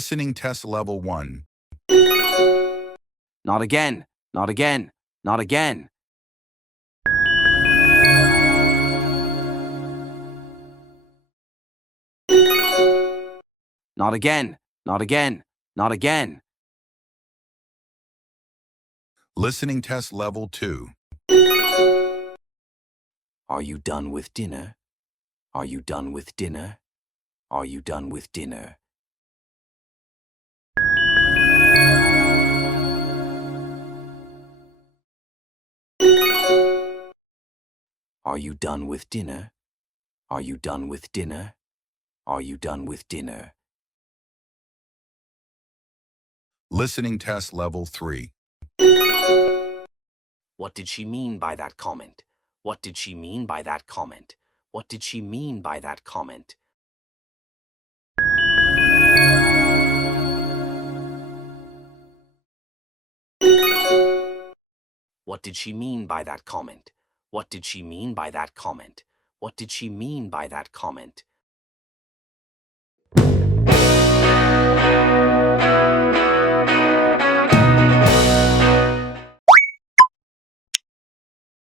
Listening test level 1. Not again, not again, not again. Not again, not again, not again. Listening test level 2. Are you done with dinner? Are you done with dinner? Are you done with dinner? Are you done with dinner? Are you done with dinner? Are you done with dinner? Listening test level 3. What did she mean by that comment? What did she mean by that comment? What did she mean by that comment? What did she mean by that comment? What did she mean by that comment? What did she mean by that comment?